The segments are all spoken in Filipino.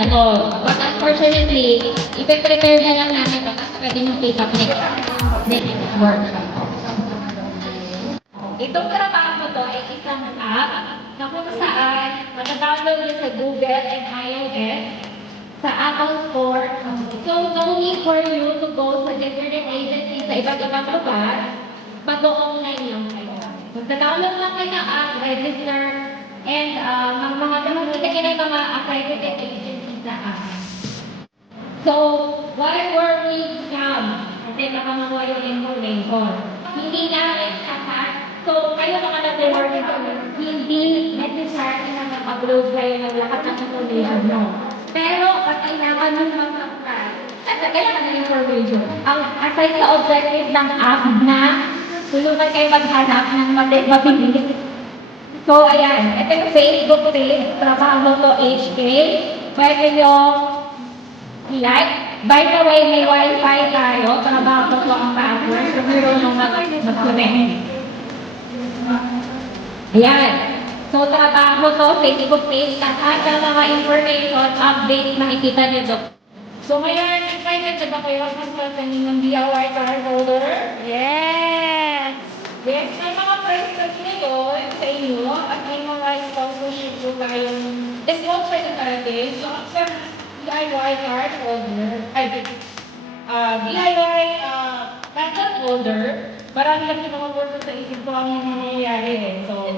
But unfortunately, ipe-prepare na lang namin ito kasi pwede yung pick up next work. Itong trabaho to ay isang app na kung saan matadownload yun sa Google and iOS sa Apple Store. So, no need for you to go sa different agencies sa iba't ibang lugar, mag-online lang kayo. Magda-download lang kayo ng app, register, and makikita kayo ng mga accredited agencies sa app. So, whatever we have, kasi nakamuha yung information, hindi namin lahat. So, kayo mga nag-work ito, hindi necessary na mag-upload kayo ng lahat ng information nyo. Pero, pag kailangan nyo mag-apply, at kailangan ng information. Ang aside sa objective ng app na tulungan kayo maghanap ng mabilis. So, ayan. Ito yung Facebook page, Trabaho to HK. Pwede yung like. By the way, may wifi tayo. Trabaho to ang password. So, meron nung mag-comment. Ayan. So, trabaho to, Facebook page. Lahat ng mga information, update, makikita nyo. So, ngayon, excited na ba kayo sa taning ng DIY cardholder? Yes! Yes, may mga price tag ngayon sa inyo at may mga sponsorship po tayong sponsor na natin. So, sa DIY card holder, DIY card holder, marami kasi mga work sa isip ko ang nangyayari eh. So,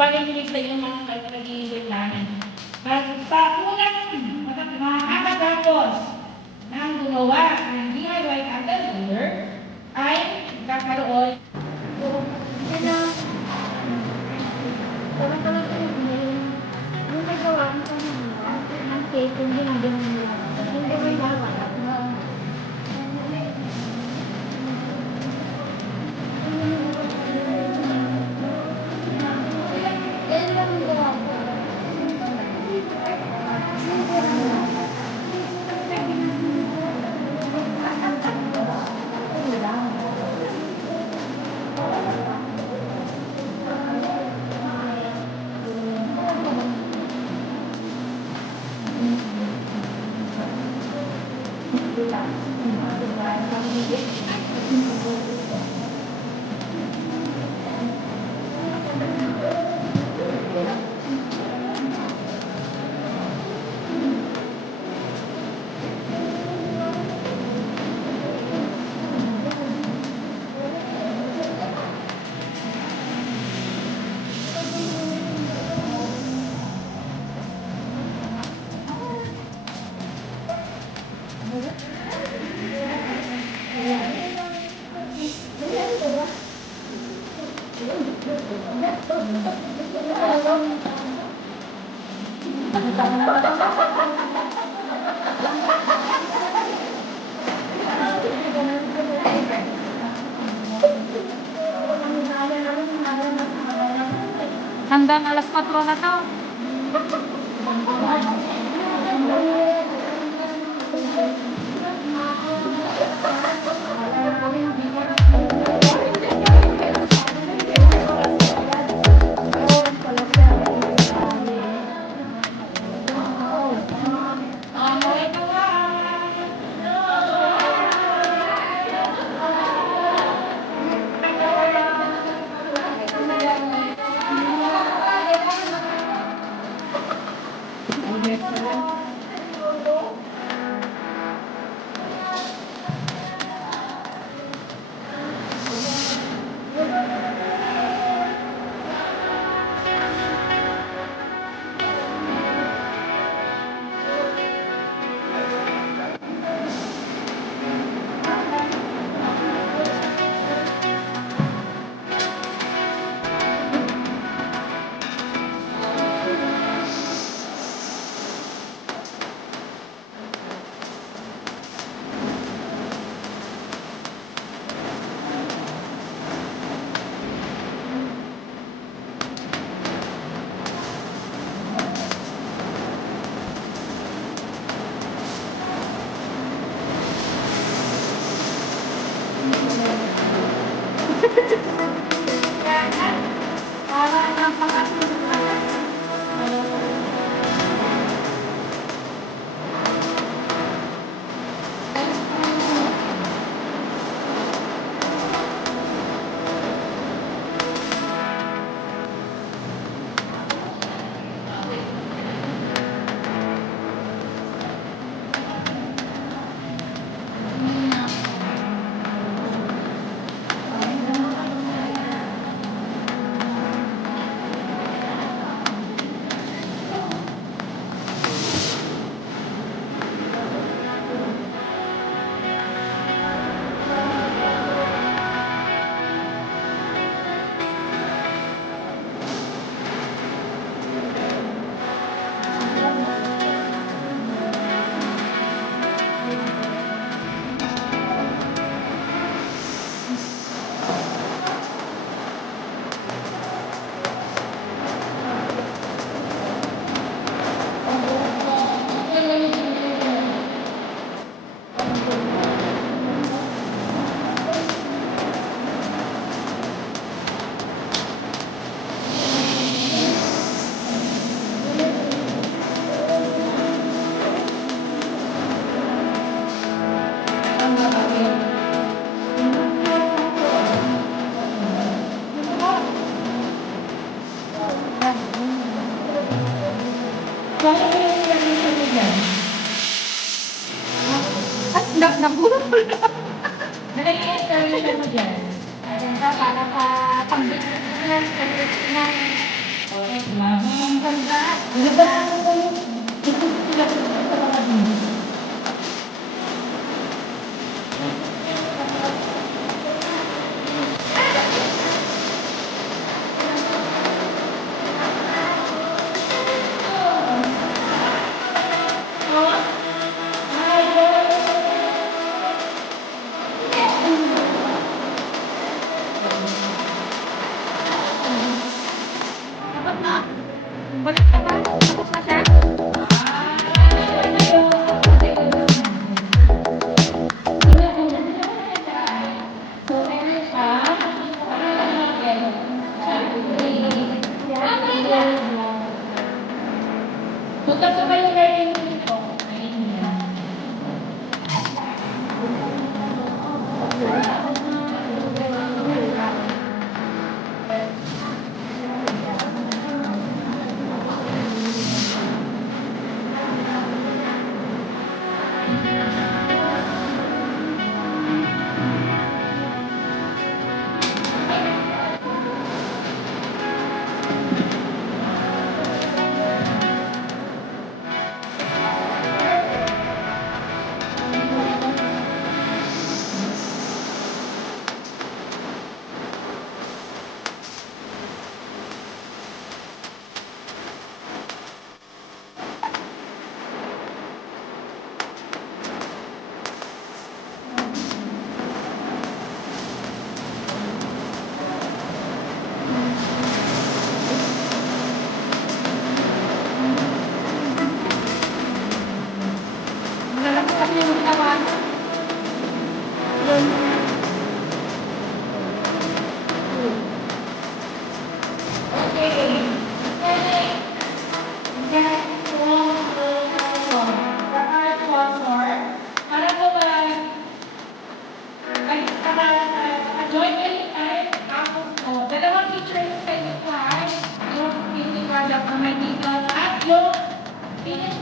panilig na yung mga nag-iisip namin. Sa unang makakatapos ng gumawa ng DIY card holder ay kakaroon Yung nagawa mo sa mga ng cake kung ginagawa nila. Hindi may gawa. Yan lang ang gawa ko. hanggang alas 4 na to. Nag-i-interview mo dyan. Ayun ka, para ka pang-business na. Ang ganda. Ang ganda naman ko yung sila sa mga dito. Balik ka ba? Tapos na siya? Punta sa kayo learning dito. Ayun yan. Malalaki kasi yung katawan. Yun. Okay. Para po ba join anytime ako po. Dalawang teacher yung sa inyo class. Yung physics product na may dito at yung finish.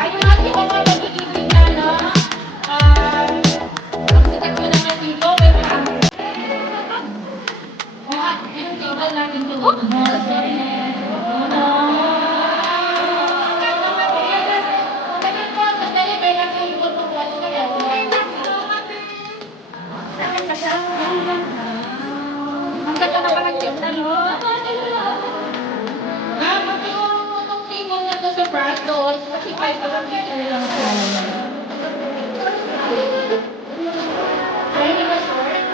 Ayun ang mga magiging ano, ang sikat ko naman dito, may marami. Yung tingnan natin ito. Ang ganda na pala yung ano. Magtulong mo itong tingnan na to sa brush doon, kasi 5 lang lang po. Ay, hindi ba short?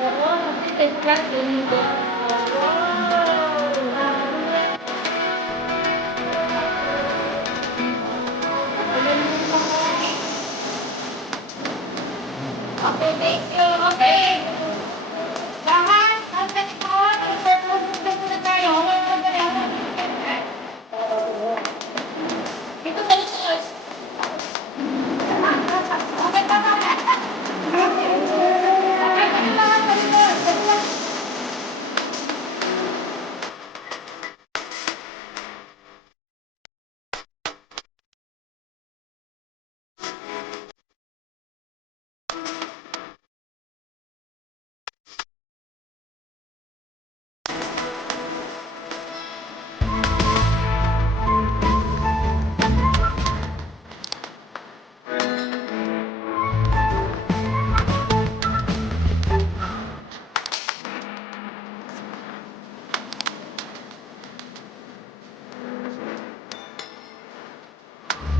Oo, It's not really good. Okay, thank you. Okay.